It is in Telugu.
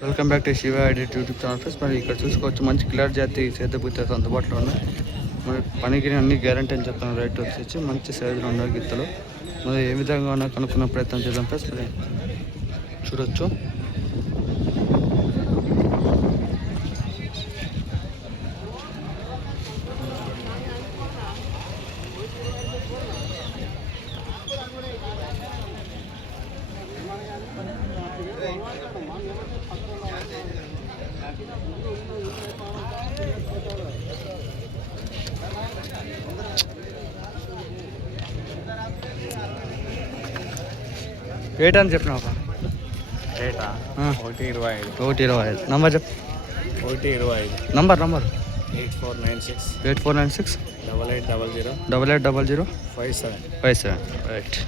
Welcome back to Shiva edit YouTube channel friends. మరి ఇక్కడ చూసుకోవచ్చు మంచి కిలార్ జాతి సేద్యపు అందుబాటులో ఉన్నాయి. మరి పనికి అన్ని గ్యారంటీ అని చెప్తాను. రైట్ వచ్చేసి మంచి సైజులో ఉన్నాయి గిత్తలు. మరి ఏ విధంగా ఉన్నా కనుక్కున్న ప్రయత్నం చేద్దాం ఫ్రెండ్స్. మరి చూడొచ్చు. రేట్ అని చెప్పినావు రేటా 1.25. 1.25 నంబర్ చెప్పు. 1.25 నంబర్ 8496 8496 8800 8800 57. 57 రైట్.